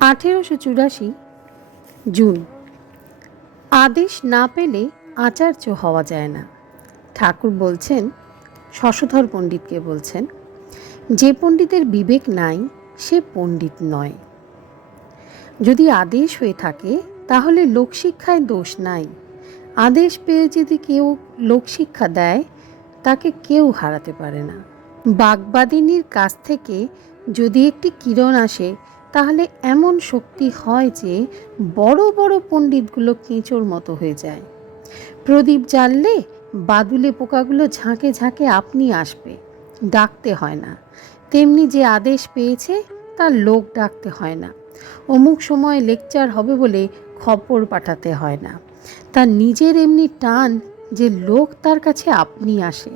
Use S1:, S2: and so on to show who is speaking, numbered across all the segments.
S1: আঠেরোশো চুরাশি জুন। আদেশ না পেলে আচার্য হওয়া যায় না। ঠাকুর বলছেন, শশধর পণ্ডিতকে বলছেন, যে পণ্ডিতের বিবেক নাই, সে পণ্ডিত নয়। যদি আদেশ হয়ে থাকে, তাহলে লোকশিক্ষায় দোষ নাই। আদেশ পেয়ে যদি কেউ লোকশিক্ষা দেয়, তাকে কেউ হারাতে পারে না। বাগবাদিনীর কাছ থেকে যদি একটি কিরণ আসে তাহলে এমন শক্তি হয় যে বড় বড় পণ্ডিতগুলো কেঁচোর মতো হয়ে যায়। প্রদীপ জ্বাললে বাদুলে পোকাগুলো ঝাঁকে ঝাঁকে আপনি আসবে। ডাকতে হয় না। তেমনি যে আদেশ পেয়েছে, তার লোক ডাকতে হয় না। অমুক সময় লেকচার হবে বলে খবর পাঠাতে হয় না। তার নিজের এমনি টান যে লোক তার কাছে আপনি আসে।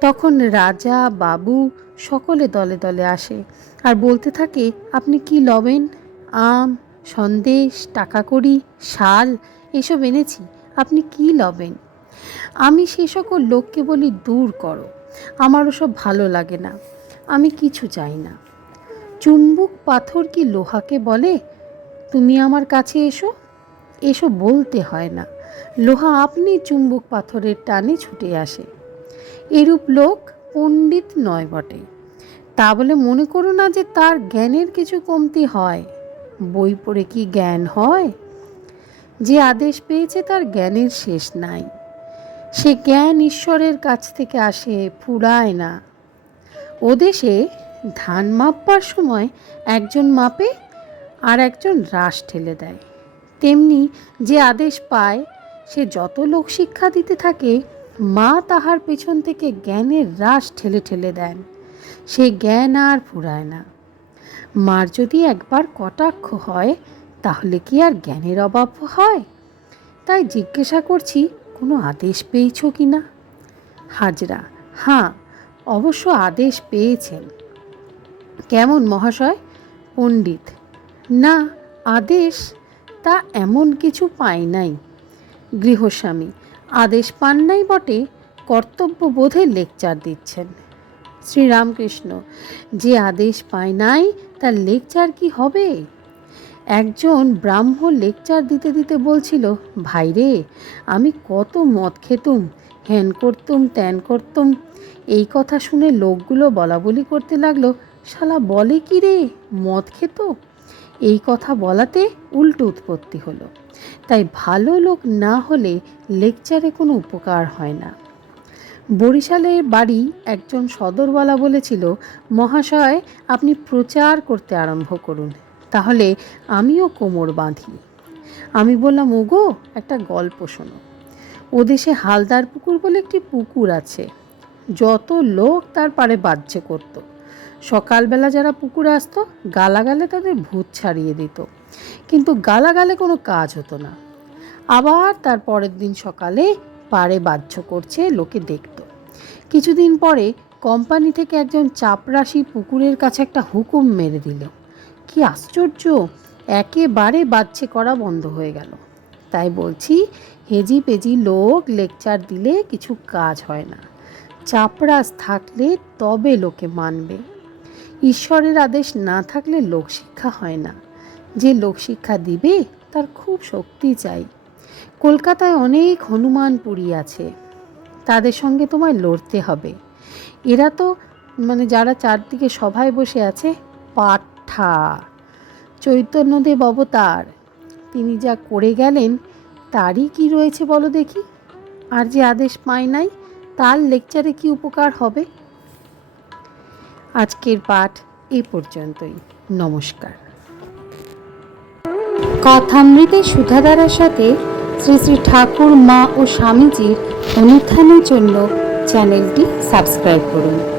S1: তখন রাজা, বাবু সকলে দলে দলে আসে। আর বলতে থাকে, আপনি কি লবেন? আম, সন্দেশ টাকা কড়ি শাল, এসব এনেছি। আপনি কি লবেন? আমি সে সকল লোককে বলি, দূর করো। আমার ওসব ভালো লাগে না। আমি কিছু চাই না। চুম্বুক পাথর কি লোহাকে বলে? তুমি আমার কাছে এসো। এসো বলতে হয় না। লোহা আপনি চুম্বক পাথরের টানে ছুটে আসে। এরূপ লোক পণ্ডিত নয় বটে। তা বলে মনে করো না যে তার জ্ঞানের কিছু কমতি হয়? বই পড়ে কি জ্ঞান হয়? যে আদেশ পেয়েছে তার জ্ঞানের শেষ নাই। সে জ্ঞান ঈশ্বরের কাছ থেকে আসে, ফুরায় না। ও দেশে ধান মাপবার সময় একজন মাপে আর একজন রাস ঠেলে দেয়। তেমনি যে আদেশ পায়, সে যত লোক শিক্ষা দিতে থাকে মা তাহার পেছন থেকে জ্ঞানের রাস ঠেলে ঠেলে দেন। সে জ্ঞান আর ফুরায় না। মার যদি একবার কটাক্ষ হয়, তাহলে কি আর জ্ঞানের অভাব হয়? তাই জিজ্ঞাসা করছি, কোনো আদেশ পেয়েছ কি না? হাজরা হ্যাঁ অবশ্য আদেশ পেয়েছেন। কেমন মহাশয়? পণ্ডিত। না, আদেশ, তা এমন কিছু পাই নাই। গৃহস্বামী আদেশ পান নাই বটে, কর্তব্য বোধে লেকচার দিচ্ছেন। শ্রীরামকৃষ্ণ, যে আদেশ পায় নাই, তার লেকচার কি হবে? একজন ব্রাহ্ম লেকচার দিতে দিতে বলছিল, ভাই রে, আমি কত মদ খেতুম হ্যান করতুম, ত্যান করতুম। এই কথা শুনে লোকগুলো বলা বলি করতে লাগল, শালা বলে কি রে, মদ খেত? এই কথা বলাতে উল্টো উৎপত্তি হলো। তাই ভালো লোক না হলে লেকচারে কোনো উপকার হয় না। বরিশালের বাড়ি একজন সদরওয়ালা বলেছিল, মহাশয়, আপনি প্রচার করতে আরম্ভ করুন, তাহলে আমিও কোমর বাঁধি। আমি বললাম, ওগো, একটা গল্প শোনো। ও দেশে হালদার পুকুর বলে একটি পুকুর আছে। যত লোক তার পারে বাহ্য করতো সকালবেলা যারা পুকুরে আসতো, গালাগালে তাদের ভূত ছাড়িয়ে দিত। কিন্তু গালাগালে কোনো কাজ হতো না। আবার তার পরের দিন সকালে পাড়ে বাহ্য করছে, লোকে দেখত। কিছুদিন পরে কোম্পানি থেকে একজন চাপরাশি পুকুরের কাছে একটা হুকুম মেরে দিল। কি আশ্চর্য! একেবারে বাচ্চে করা বন্ধ হয়ে গেল। তাই বলছি, হেজি পেজি লোক লেকচার দিলে কিছু কাজ হয় না। চাপরাস থাকলে তবে লোকে মানবে। ঈশ্বরের আদেশ না থাকলে লোকশিক্ষা হয় না। যে লোকশিক্ষা দিবে, তার খুব শক্তি চাই। কলকাতায় অনেক হনুমান পুরী আছে। তাদের সঙ্গে তোমায় লড়তে হবে। এরা তো মানে যারা চারদিকে সভায় বসে আছে, পাঠা, চৈতন্যদেব অবতার, তিনি যা করে গেলেন, তারই কি রয়েছে বলো দেখি? আর যে আদেশ পায় নাই, তার লেকচারে কি উপকার হবে? আজকের পাঠ এ পর্যন্তই। নমস্কার। কথামৃতে সুধাধারার সাথে শ্রী শ্রী ঠাকুর, মা ও স্বামীজির অনুত্থানের জন্য চ্যানেলটি সাবস্ক্রাইব করুন।